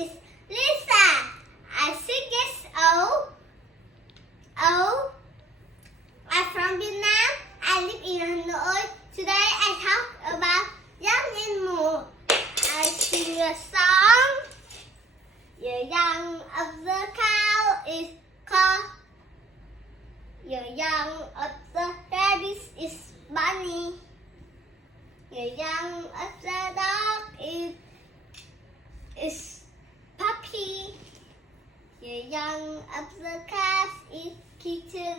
is Lisa. I'm 6 years old. I'm from Vietnam. I live in Hanoi. Today I talk about young animal. I sing a song. The young of the cow is called. The young of the rabbit is bunny. The young of the dog is puppy. The young of the cat is kitten.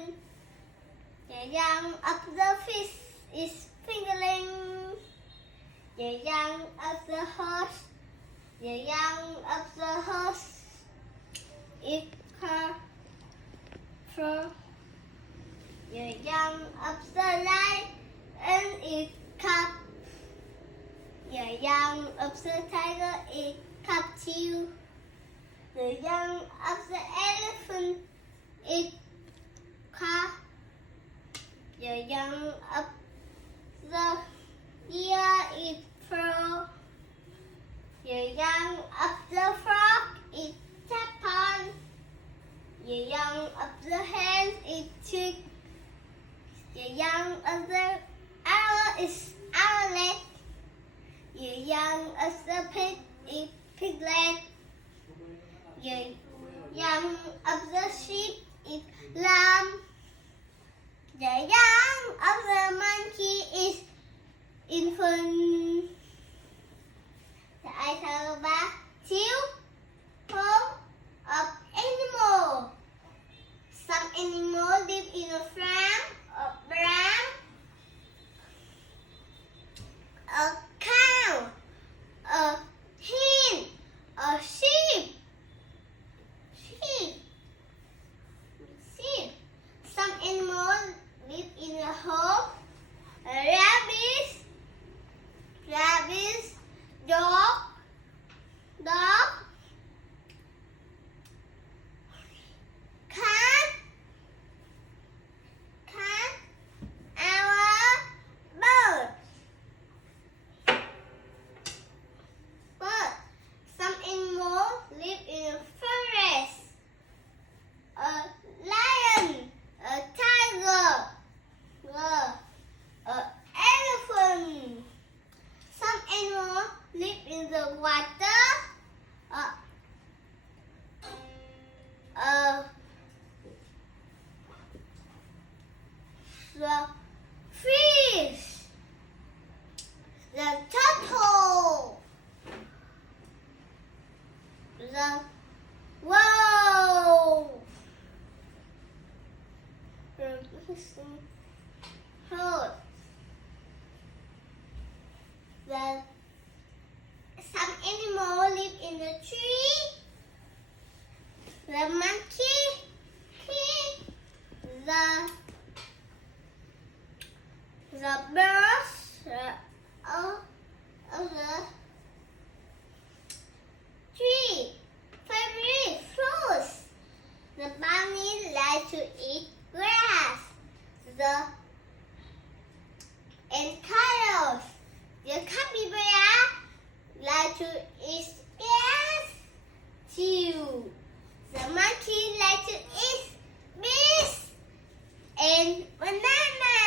The young of the fish is fingerling. The young of the horse. The young of the horse is fur. The young of the lion is cub. The young of the tiger is cubtail. The young of the elephant is calf. The young of the deer is frog. The young of the frog is tadpole. The young of the hen is chick. The young of the owl is owlet. The young of the pig is piglet. The young of the sheep is lamb. The young of the monkey is infant. I talk about two forms of animal. Some animals live in a farm, a barn, a cow, a hen, a sheep. Some animals live in a home. Rabbits, dog, cat, owl, bird. Some animals live in a forest. A lion, a tiger, an elephant. Some animals live in the water. The fish, the turtle, the wolf. Some animals live in the tree. The monkey, the birds of the tree. Favorite fruits. The bunny likes to eat grass. And coyotes. The capybara like to eat grass too. The monkey like to eat bees and banana.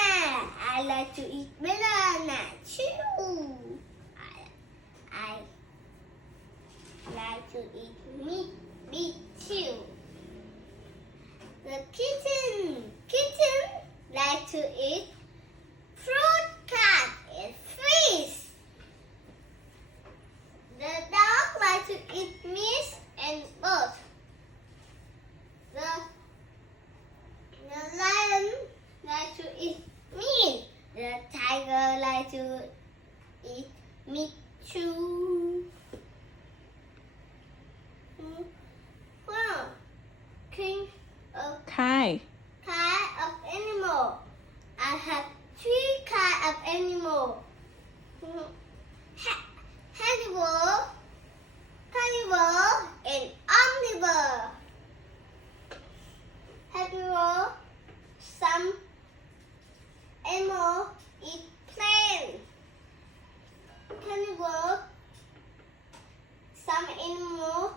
I like to eat banana too. I like to eat meat too. The kitten like to eat fruit, cat, and fish. The dog likes to eat meat and birds. The lion likes to eat meat. The tiger likes to eat meat too. Well, king of Kind animal. I have 3 kinds of animal. Carnivore, and omnivore. Herbivore, some animals eat plants. Carnivore, some animals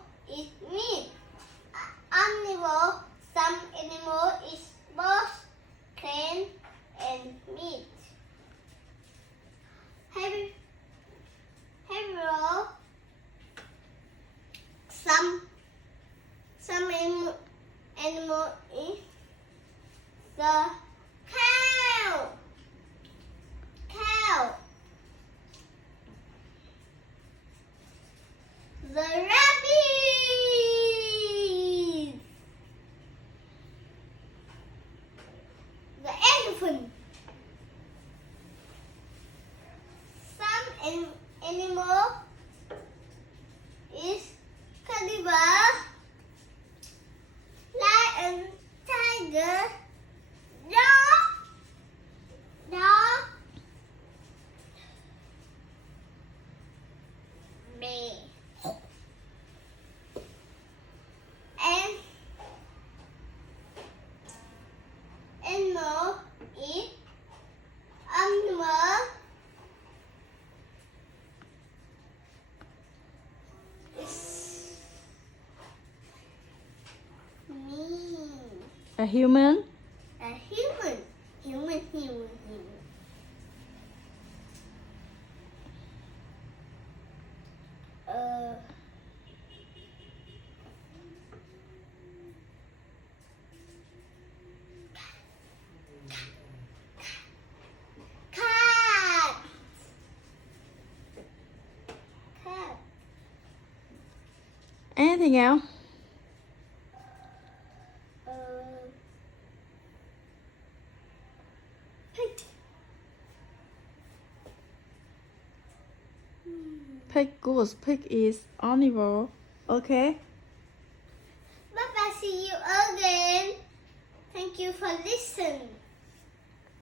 The rabbit. The elephant. Some animal is carnivore. Lion, tiger, dog, bear. And animal is animal is me. A human. A human. Human. Cat. Cat. Anything else? Pig. Pig, goose. Pig is omnivore. Okay. Bye bye. See you again. Thank you for listening.